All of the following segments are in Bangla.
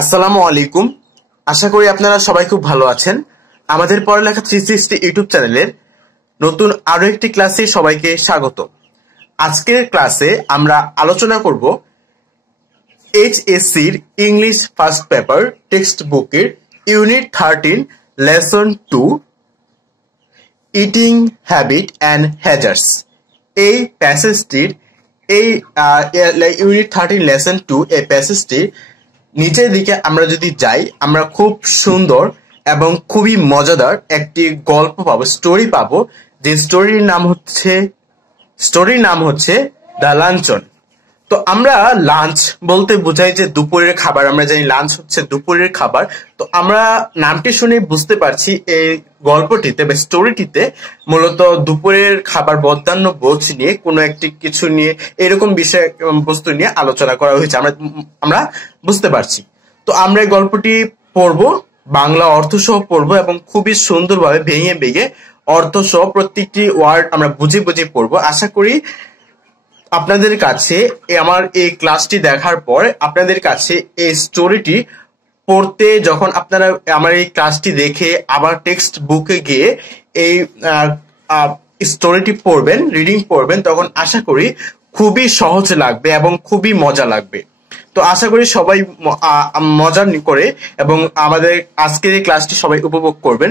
আসসালামু আলাইকুম। আশা করি আপনারা সবাই খুব ভালো আছেন। আমাদের পড়ালেখা 360 ইউটিউব চ্যানেলের নতুন আরো একটি ক্লাসে সবাইকে স্বাগত। আজকের ক্লাসে আমরা আলোচনা করব এইচএসসির ইংলিশ ফার্স্ট পেপার টেক্সট বুকের unit 13 lesson 2 eating habit and hazards. এই প্যাসেজটির ইউনিট 13 লেসন 2 এই প্যাসেজটির নিচের দিকে আমরা যদি যাই, আমরা খুব সুন্দর এবং খুবই মজাদার একটি গল্প পাবো, স্টোরি পাবো, যে স্টোরির নাম হচ্ছে দ্য লাঞ্চন। তো আমরা লাঞ্চ বলতে বোঝাই যে দুপুরের খাবার। আমরা জানি লাঞ্চ হচ্ছে দুপুরের খাবার। তো আমরা নামটি শুনে বুঝতে পারছি এই গল্পটিতে বা স্টোরিটিতে মূলত দুপুরের খাবার মধ্যাহ্ন ভোজ নিয়ে কোনো একটি কিছু নিয়ে এরকম বিষয় বস্তু নিয়ে আলোচনা করা হয়েছে আমরা বুঝতে পারছি। তো আমরা এই গল্পটি পড়বো, বাংলা অর্থ সহ পড়বো এবং খুবই সুন্দরভাবে ভেঙে ভেঙে অর্থ সহ প্রত্যেকটি ওয়ার্ড আমরা বুঝে বুঝে পড়বো। আশা করি আপনাদের কাছে আমার এই ক্লাসটি দেখার পর আপনাদের কাছে এই স্টোরিটি পড়তে, যখন আপনারা আমার এই ক্লাসটি দেখে আবার টেক্সট বুকে গিয়ে এই স্টোরিটি পড়বেন, রিডিং পড়বেন, তখন আশা করি খুবই সহজ লাগবে এবং খুবই মজা লাগবে। তো আশা করি সবাই মজা করে এবং আমাদের আজকের এই ক্লাসটি সবাই উপভোগ করবেন।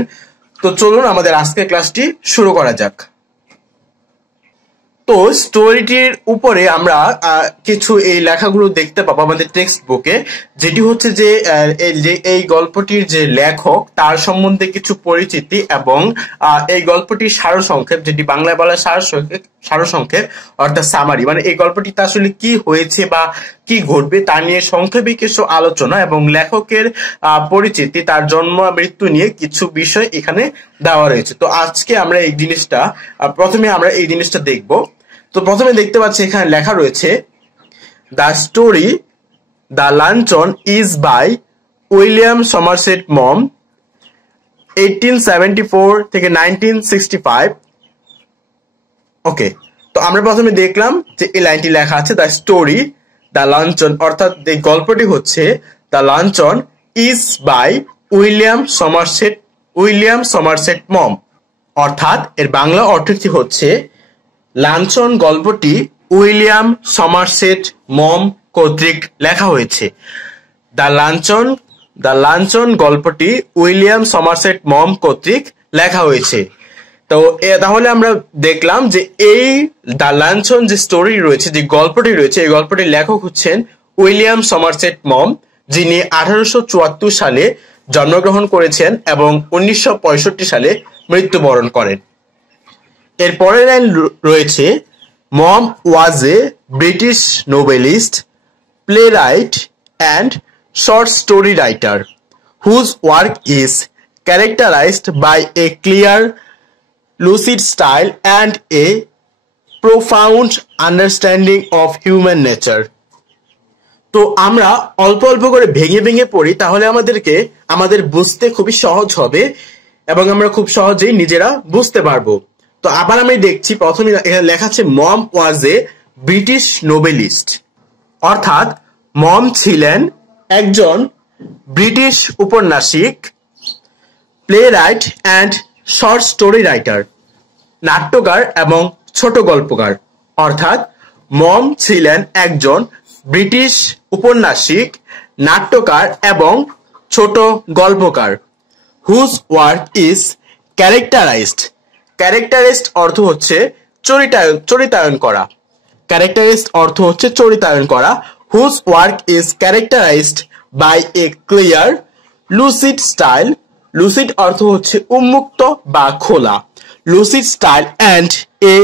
তো চলুন আমাদের আজকের ক্লাসটি শুরু করা যাক। তো স্টোরিটির উপরে আমরা কিছু এই লেখাগুলো দেখতে পাবো আমাদের টেক্সট বুকে, যেটি হচ্ছে যে এই গল্পটির যে লেখক তার সম্বন্ধে কিছু পরিচিতি এবং এই গল্পটির সারসংক্ষেপ, যেটি বাংলায় বলা সারসংক্ষেপ অর্থাৎ সামারি, মানে এই গল্পটিতে আসলে কি হয়েছে বা কি ঘটবে তা নিয়ে সংক্ষেপে কিছু আলোচনা এবং লেখকের পরিচিতি, তার জন্ম মৃত্যু নিয়ে কিছু বিষয় এখানে দেওয়া রয়েছে। তো আজকে আমরা প্রথমে আমরা এই জিনিসটা দেখব। তো প্রথমে দেখতে পাচ্ছি এখানে লেখা রয়েছে the story the luncheon is by William Somerset Maugham, 1874 থেকে 1965। ওকে, তো আমরা প্রথমে দেখলাম যে এই লাইনটি লেখা আছে দ্য স্টোরি দ্য লাঞ্চন, অর্থাৎ এই গল্পটি হচ্ছে the luncheon is by William Somerset Maugham, অর্থাৎ এর বাংলা অর্থটি হচ্ছে লাঞ্চন গল্পটি উইলিয়াম সমারসেট মম কর্তৃক লেখা হয়েছে। দ্য লাঞ্চন গল্পটি উইলিয়াম সমারসেট মম কর্তৃক লেখা হয়েছে। তো তাহলে আমরা দেখলাম যে এই দ্য লাঞ্চন যে স্টোরি রয়েছে, যে গল্পটি রয়েছে, এই গল্পটির লেখক হচ্ছেন উইলিয়াম সমারসেট মম, যিনি 1874 সালে জন্মগ্রহণ করেছেন এবং 1965 সালে মৃত্যুবরণ করেন। এর পরের লাইন রয়েছে Maugham was a British Nobelist, playwright and short story writer whose work is characterised by a clear lucid style and a profound understanding of human nature। তো আমরা অল্প অল্প করে ভেঙে ভেঙে পড়ি, তাহলে আমাদের বুঝতে খুবই সহজ হবে এবং আমরা খুব সহজেই নিজেরা বুঝতে পারবো। তো আবার আমি দেখছি প্রথমে এখানে লেখা আছে মম ওয়াজ এ ব্রিটিশ নোবেলিস্ট, অর্থাৎ মম ছিলেন একজন ব্রিটিশ উপন্যাসিক, playwright and short story writer, নাট্যকার এবং ছোট গল্পকার, অর্থাৎ মম ছিলেন একজন ব্রিটিশ উপন্যাসিক, নাট্যকার এবং ছোট গল্পকার। হুজ ওয়ার্ক ইজ ক্যারেক্টারাইজড অর্থ হচ্ছে চরিতায়ন করা। Whose work is characterised by a clear lucid style, lucid অর্থ হচ্ছে উন্মুক্ত বা খোলা, lucid style and a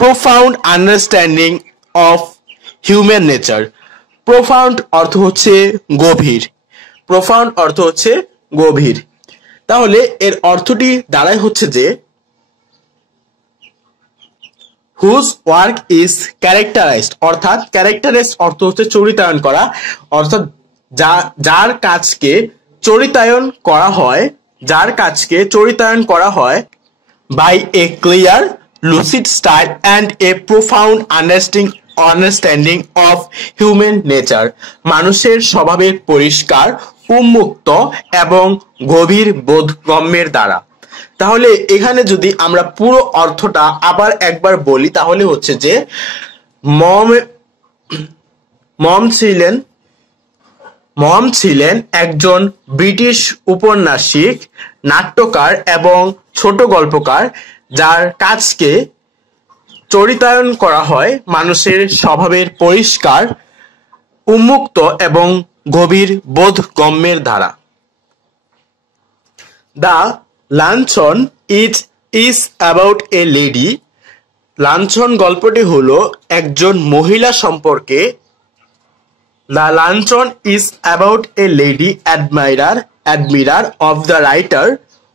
profound understanding of human nature. Profound অর্থ হচ্ছে গভীর। তাহলে এর অর্থটি দাঁড়ায় হচ্ছে যে হুজ ওয়ার্ক ইজ ক্যারেক্টারাইজড, অর্থাৎ ক্যারেক্টারাইজড অর্থ হচ্ছে চরিতায়ন করা, অর্থাৎ যার কাজকে চরিতায়ন করা হয় by a clear lucid style and a profound understanding of human nature, মানুষের স্বভাবের পরিষ্কার ও উন্মুক্ত এবং গভীর বোধগম্যের দ্বারা। তাহলে এখানে যদি আমরা পুরো অর্থটা আবার একবার বলি তাহলে হচ্ছে যে মম মম ছিলেন একজন ব্রিটিশ উপন্যাসিক, নাট্যকার এবং ছোট গল্পকার, যার কাজকে চরিতায়ন করা হয় মানুষের স্বভাবের পরিষ্কার, উন্মুক্ত এবং গভীর বোধগম্যের দ্বারা। The luncheon is about a lady. Luncheon গল্পটি হলো একজন মহিলা সম্পর্কে। The luncheon is about a lady admirer of the writer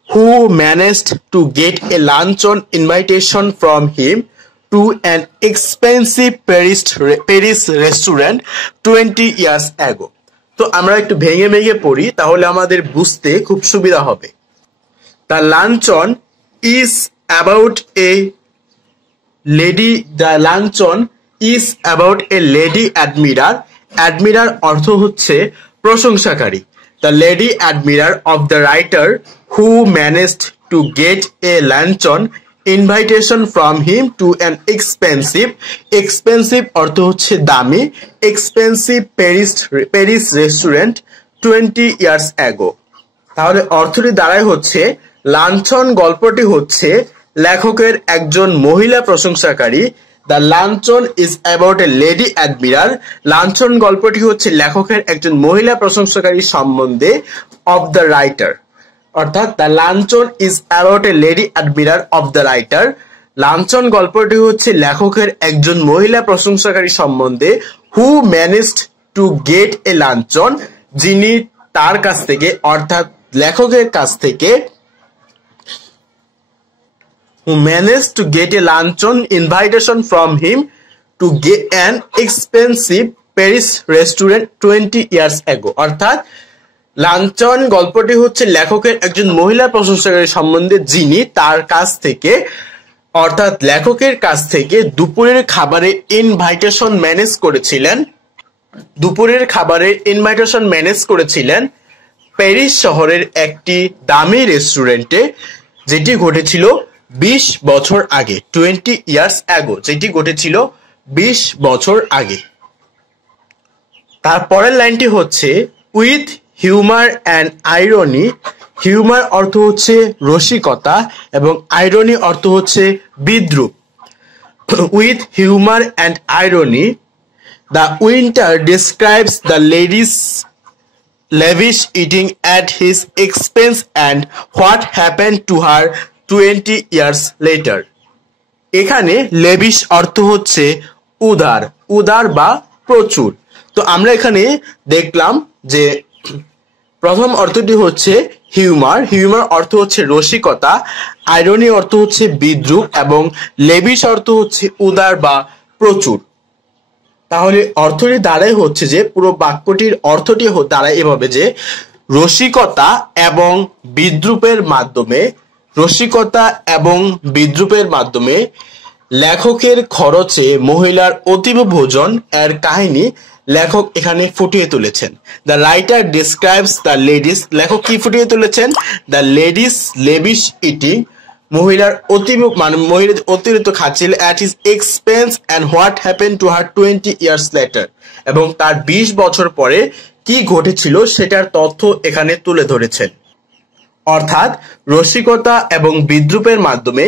who managed to get a luncheon invitation from him to an expensive Paris restaurant 20 years ago. তো আমরা একটু ভেঙে ভেঙে পড়ি তাহলে আমাদের বুঝতে খুব সুবিধা হবে। The luncheon is about a lady. The luncheon is about a lady admirer. Admirer অর্থ হচ্ছে প্রশংসাকারী। The lady admirer of the writer who managed to get a luncheon invitation from him to an expensive অর্থ হচ্ছে দামি, expensive Paris restaurant 20 years ago. তাহলে অর্থটি দাঁড়ায় হচ্ছে লাঞ্ছন গল্পটি হচ্ছে লেখকের একজন মহিলা প্রশংসাকারী। The luncheon is about a lady admirer. Luncheon গল্পটি হচ্ছে লেখকের একজন মহিলা প্রশংসাকারী সম্বন্ধে অফ দ্য রাইটার, অর্থাৎ the luncheon is about a lady admirer of the writer. Luncheon গল্পটি হচ্ছে লেখকের একজন মহিলা প্রশংসাকারী সম্বন্ধে who managed to get a luncheon, যিনি তার কাছ থেকে অর্থাৎ লেখকের কাছ থেকে who managed to get a luncheon invitation from him to get an expensive Paris restaurant 20 years ago. অর্থাৎ লাঞ্ছন গল্পটি হচ্ছে লেখকের একজন মহিলা প্রশংসাকারী সম্বন্ধে যিনি তার কাছ থেকে অর্থাৎ লেখকের কাছ থেকে দুপুরের খাবারের ইনভাইটেশন ম্যানেজ করেছিলেন প্যারিস শহরের একটি দামি রেস্টুরেন্টে, যেটি ঘটেছিল 20 বছর আগে, 20 years ago, যেটি ঘটেছিল 20 বছর আগে। তারপরের লাইনটি হচ্ছে with humour and irony. Humour অর্থ হচ্ছে রসিকতা এবং আইরনি অর্থ হচ্ছে বিদ্রূপ। With humour and irony the writer describes the lavish eating at his expense and what happened to her 20 years later. এখানে লেভিশ অর্থ হচ্ছে উদার বা প্রচুর। তো আমরা এখানে দেখলাম যে প্রথম অর্থটি হচ্ছে হিউমার অর্থ হচ্ছে রসিকতা, আইরনি অর্থ হচ্ছে বিদ্রূপ এবং লেভিশ অর্থ হচ্ছে উদার বা প্রচুর। তাহলে অর্থটি দাঁড়ায় হচ্ছে যে পুরো বাক্যটির অর্থটি দাঁড়ায় এভাবে যে রসিকতা এবং বিদ্রূপের মাধ্যমে লেখকের খরচে মহিলার অতীব ভোজন এর কাহিনী লেখক এখানে ফুটিয়ে তুলেছেন। The writer describes the ladies, লেখক কি ফুটিয়ে তুলেছেন? দ্য লেডিস লেভিশ ইটিং, মহিলার অতিরিক্ত খাচ্ছিল at his expense and what happened to her 20 years later, এবং তার 20 বছর পরে কি ঘটেছিল সেটার তথ্য এখানে তুলে ধরেছেন। অর্থাৎ রসিকতা এবং বিদ্রূপের মাধ্যমে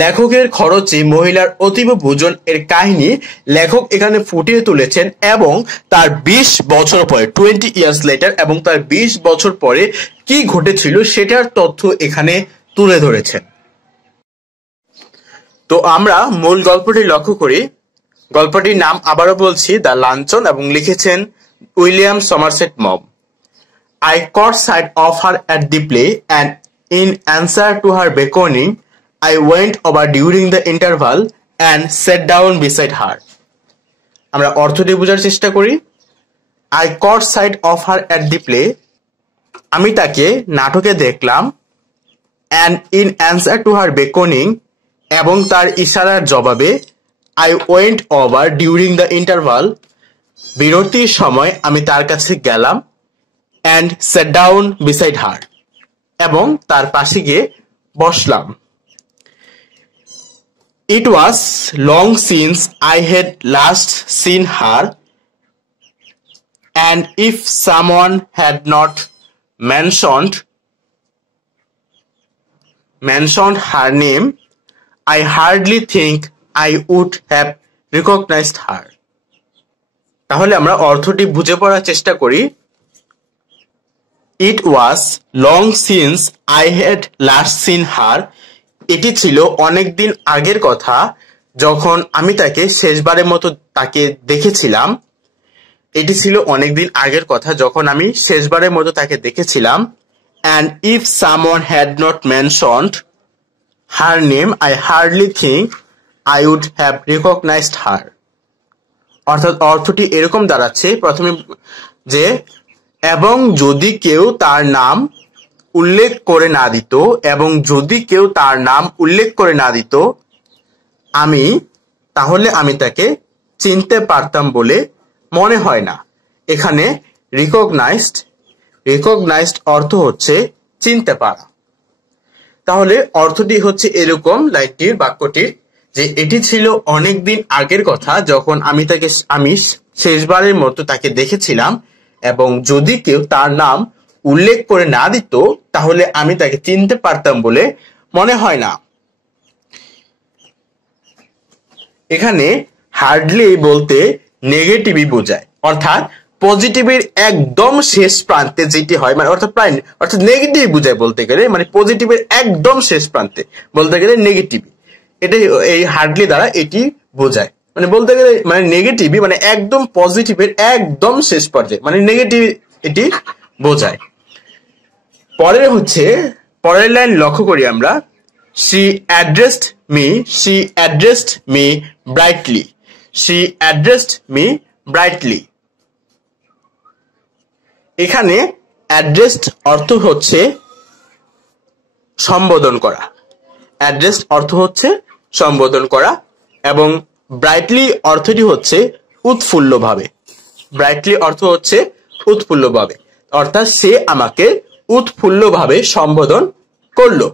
লেখকের খরচে মহিলার অতীব ভোজন এর কাহিনী লেখক এখানে ফুটিয়ে তুলেছেন এবং তার 20 বছর পরে 20 years later এবং তার 20 বছর পরে কি ঘটেছিল সেটার তথ্য এখানে তুলে ধরেছেন। তো আমরা মূল গল্পটি লক্ষ্য করি। গল্পটির নাম আবারও বলছি, দ্য লাঞ্চন, এবং লিখেছেন William Somerset Maugham. I caught sight of her at the play, and in answer to her beckoning, I went over during the interval and sat down beside her. আমরা অর্থটি বোঝার চেষ্টা করি। I caught sight of her at the play, আমি তাকে নাটকে দেখলাম, and in answer to her beckoning, এবং তার ইশারার জবাবে, I went over during the interval, বিরতির সময় আমি তার কাছে গেলাম, and sat down beside her. এবং তার পাশে গিয়ে বসলাম. It was long since I had last seen her, and if someone had not mentioned her name, I hardly think I would have recognized her. তাহলে আমরা অর্থটি বুঝে পড়ার চেষ্টা করি. It was long since I had last seen her. এটি ছিল অনেকদিন আগের কথা যখন আমি তাকে শেষবারের মতো তাকে দেখেছিলাম. এটি ছিল অনেকদিন আগের কথা যখন আমি শেষবারের মতো তাকে দেখেছিলাম. And if someone had not mentioned her name, I hardly think I would have recognized her. অর্থাৎ অর্থটি এরকম দাঁড়াচ্ছে প্রথমে যে এবং যদি কেউ তার নাম উল্লেখ করে না দিত, এবং যদি কেউ তার নাম উল্লেখ করে না দিত তাহলে আমি তাকে চিনতে পারতাম বলে মনে হয় না. এখানে রিকগনাইজড অর্থ হচ্ছে চিনতে পারা. তাহলে অর্থটি হচ্ছে এরকম লাইনটির বাক্যটির যে এটি ছিল অনেকদিন আগের কথা যখন আমি শেষবারের মতো তাকে দেখেছিলাম, এবং যদি কেউ তার নাম উল্লেখ করে না দিত তাহলে আমি তাকে চিনতে পারতাম বলে মনে হয় না. এখানে হার্ডলি বলতে নেগেটিভই বোঝায়, অর্থাৎ পজিটিভের একদম শেষ প্রান্তে যেটি হয় অর্থাৎ নেগেটিভ বোঝায় বলতে গেলে, পজিটিভের একদম শেষ প্রান্তে বলতে গেলে নেগেটিভ, এটাই এই হার্ডলি দ্বারা এটি বোঝায়. বলতে গেলে নেগেটিভ একদম পজিটিভের একদম শেষ পর্যায়ে নেগেটিভ এটি বোঝায়. পরের লাইন লক্ষ্য করি আমরা. She addressed me brightly. She addressed me brightly. এখানে addressed অর্থ হচ্ছে সম্বোধন করা. addressed অর্থ হচ্ছে সম্বোধন করা, এবং ব্রাইটলি অর্থটি হচ্ছে উৎফুল্লভাবে. ব্রাইটলি অর্থ হচ্ছে উৎফুল্লভাবে, অর্থাৎ সে আমাকে উৎফুল্লভাবে সম্বোধন করলো.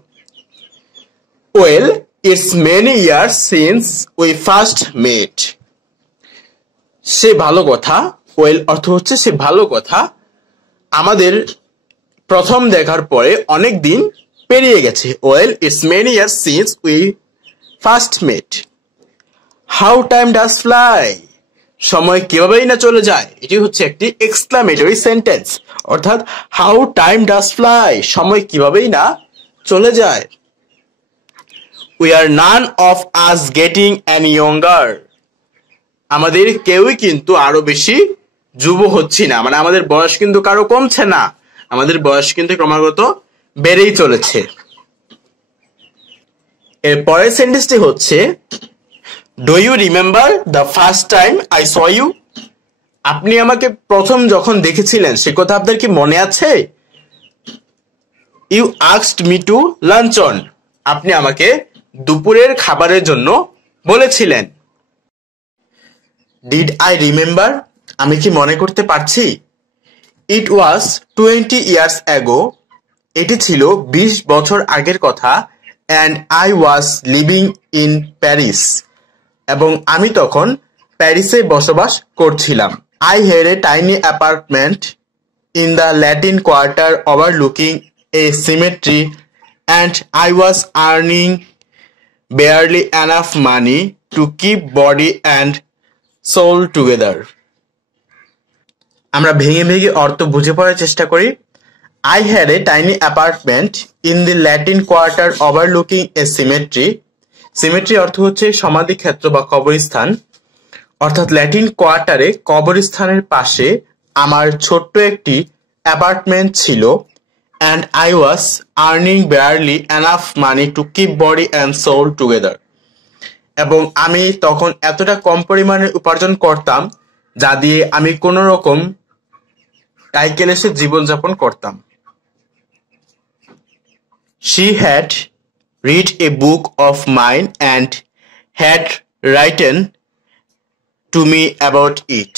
Well, it's many years since we first met. সে ভালো কথা. ওয়েল অর্থ হচ্ছে সে ভালো কথা. আমাদের প্রথম দেখার পরে অনেক দিন পেরিয়ে গেছে. Well, it's many years since we first met. How time does fly. সময় কিভাবেই না চলে যায়. এটি হচ্ছে একটি এক্সক্লামেটরি সেন্টেন্স, অর্থাৎ হাউ টাইম ডাজ ফ্লাই, সময় কিভাবেই না চলে যায়. We are none of us getting any younger. আমাদের কেউই কিন্তু আরো বেশি যুব হচ্ছি না, আমাদের বয়স কিন্তু কারো কমছে না, আমাদের বয়স কিন্তু ক্রমাগত বেড়েই চলেছে. এর পরের সেন্টেন্সটি হচ্ছে Do you remember the first time I saw you? আপনি আমাকে প্রথম যখন দেখেছিলেন সে কথা আপনার কি মনে আছে? You asked me to luncheon. আপনি আমাকে দুপুরের খাবারের জন্য বলেছিলেন. Did I remember? আমি কি মনে করতে পারছি? It was 20 years ago. এটি ছিল 20 বছর আগের কথা. And I was living in Paris. এবং আমি তখন প্যারিসে বসবাস করছিলাম. I had a tiny apartment in the Latin Quarter overlooking a cemetery, and I was earning barely enough money to keep body and soul together. আমরা ভেঙে ভেঙে অর্থ বুঝে পড়ার চেষ্টা করি. I had a tiny apartment in the Latin Quarter overlooking a cemetery. Symmetry অর্থ হচ্ছে সমাধিক্ষেত্র বা কবরস্থান, অর্থাৎ ল্যাটিন কোয়ার্টারে কবরস্থানের পাশে আমার ছোট্ট একটি অ্যাপার্টমেন্ট ছিল. and I was earning barely enough money to keep body and soul together. এবং আমি তখন এতটা কম পরিমাণে উপার্জন করতাম যা দিয়ে আমি কোনো রকম টাইকেলেসে জীবনযাপন করতাম. She had read a book of mine and had written to me about it.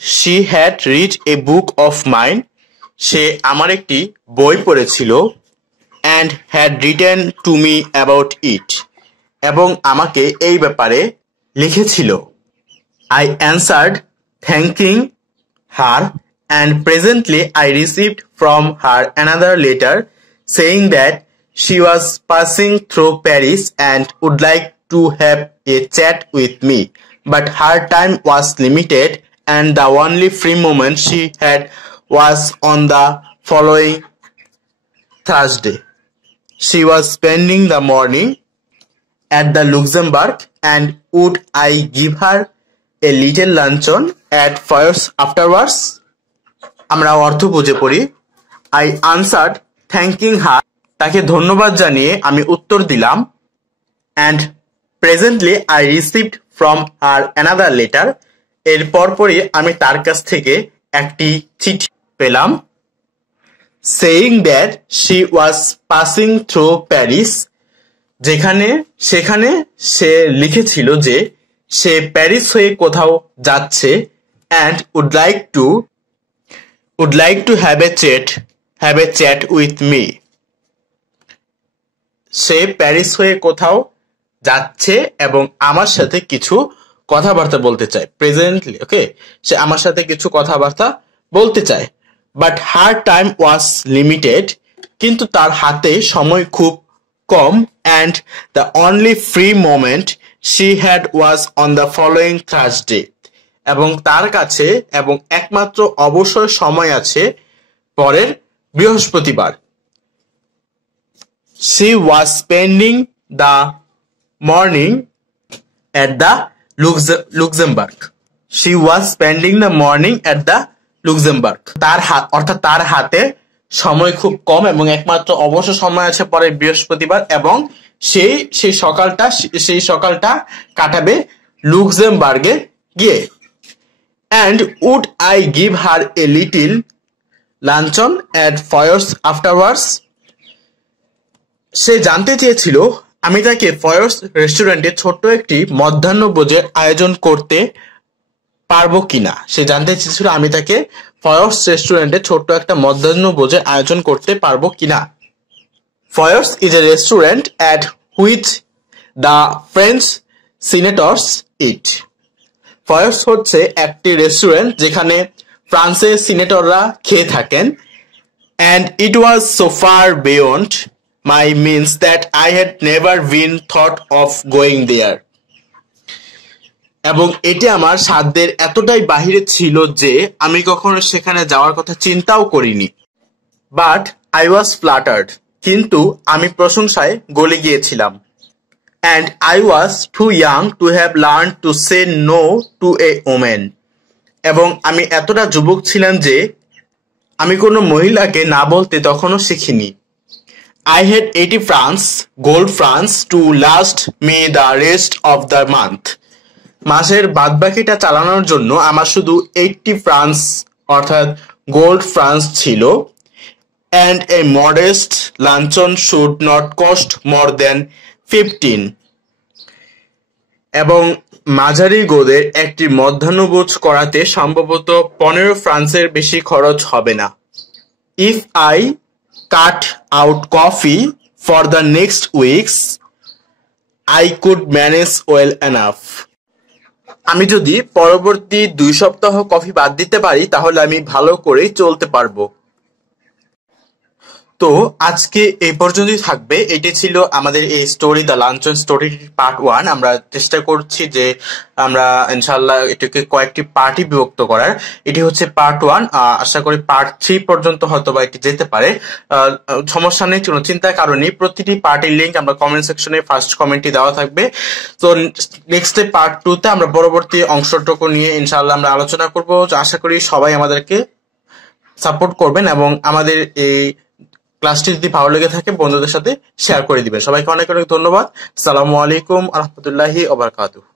She had read a book of mine. সে আমার একটি বই পড়েছিল and had written to me about it এবং আমাকে এই ব্যাপারে লিখেছিল। I answered thanking her and presently I received from her another letter saying that she was passing through Paris and would like to have a chat with me, but her time was limited and the only free moment she had was on the following Thursday. She was spending the morning at the Luxembourg and would I give her a little luncheon at first afterwards? আমরা অর্থ বুঝে পড়ি। I answered thanking her, তাকে ধন্যবাদ জানিয়ে আমি উত্তর দিলাম, and presently I received from her another letter, এর পরপরই আমি তার কাছ থেকে একটি চিঠি পেলাম, saying that she was passing through Paris, সেখানে সে লিখেছিল যে সে প্যারিস হয়ে কোথাও যাচ্ছে, and would like to have a chat with me. Say Paris হয়ে কোথাও যাচ্ছে এবং আমার সাথে কিছু কথাবার্তা বলতে চায়। প্রেজেন্টলি ওকে, সে আমার সাথে কিছু কথাবার্তা বলতে চায়। But her time was limited, কিন্তু তার হাতে সময় খুব কম, and the only free moment she had was on the following Thursday, এবং তার কাছে এবং একমাত্র অবসর সময় আছে পরের বৃহস্পতিবার। She was spending the morning at the Luxembourg. She was spending the morning at the Luxembourg. অর্থাৎ তার হাতে সময় খুব কম এবং একমাত্র অবসর সময় আছে পরের বৃহস্পতিবার, এবং সেই সকালটা কাটাবে লুক্সেমবার্গে গিয়ে। And would I give her a little luncheon at Foyers afterwards? সে জানতে চেয়েছিল আমি তাকে ফয়র্স রেস্টুরেন্টে ছোট্ট একটি মধ্যাহ্নভোজের আয়োজন করতে পারবো কিনা। সে জানতে চেয়েছিল আমি তাকে ফয়র্স রেস্টুরেন্টে ছোট্ট একটা মধ্যাহ্নভোজের আয়োজন করতে পারবো কিনা। Foyot's is a restaurant at which the French senators eat. Foyot's হচ্ছে একটি রেস্টুরেন্ট যেখানে ফ্রান্সের সিনেটররা খেয়ে থাকেন, and it was so far beyond my means that I had never been thought of going there. এবং এটি আমার সাধ্যের এতটাই বাহিরে ছিল যে আমি কখনো সেখানে যাওয়ার কথা চিন্তাও করিনি। But I was flattered, কিন্তু আমি প্রশংসায় গলে গিয়েছিলাম। And I was too young to have learned to say no to a woman. এবং আমি এতটা যুবক ছিলাম যে আমি কোনো মহিলাকে না বলতে তখনও শিখিনি। I had 80 francs, gold francs, to last me the rest of the month. মাসের বাদবাকিটা চালানোর জন্য আমার শুধু 80 ফ্রান্স অর্থাৎ গোল্ড ফ্রান্স ছিল, and a modest luncheon should not cost more than 15. এবং মাঝারি গোদের একটি মধ্যাহ্নভোজ করাতে সম্ভবত 15 ফ্রান্সের বেশি খরচ হবে না। If I cut out coffee for the next weeks, I could manage well enough. আমি যদি পরবর্তী 2 সপ্তাহ কফি বাদ দিতে পারি তাহলে আমি ভালো করেই চলতে পারবো। তো আজকে এই পর্যন্তই থাকবে। এটি ছিল আমাদের এই story, the luncheon story part 1। আমরা চেষ্টা করছি যে আমরা ইনশাআল্লাহ এটাকে কয়েকটি পার্টি বিভক্ত করার। এটি হচ্ছে পার্ট 1, আশা করি পার্ট 3 পর্যন্ত হয়তো বা এটি যেতে পারে। সমস্যা নেই, কোনো চিন্তার কারণ নেই। প্রতিটি পার্টির লিঙ্ক আমরা কমেন্ট সেকশনে ফার্স্ট কমেন্টে দেওয়া থাকবে। তো নেক্সট পার্ট 2তে আমরা পরবর্তী অংশটুকু নিয়ে ইনশাআল্লাহ আমরা আলোচনা করব। আশা করি সবাই আমাদেরকে সাপোর্ট করবেন এবং আমাদের এই ক্লাসটি যদি ভালো লেগে থাকে বন্ধুদের সাথে শেয়ার করে দিবেন। সবাইকে অনেক অনেক ধন্যবাদ। আসসালামু আলাইকুম ওয়া রাহমাতুল্লাহি ওয়া বারাকাতুহু।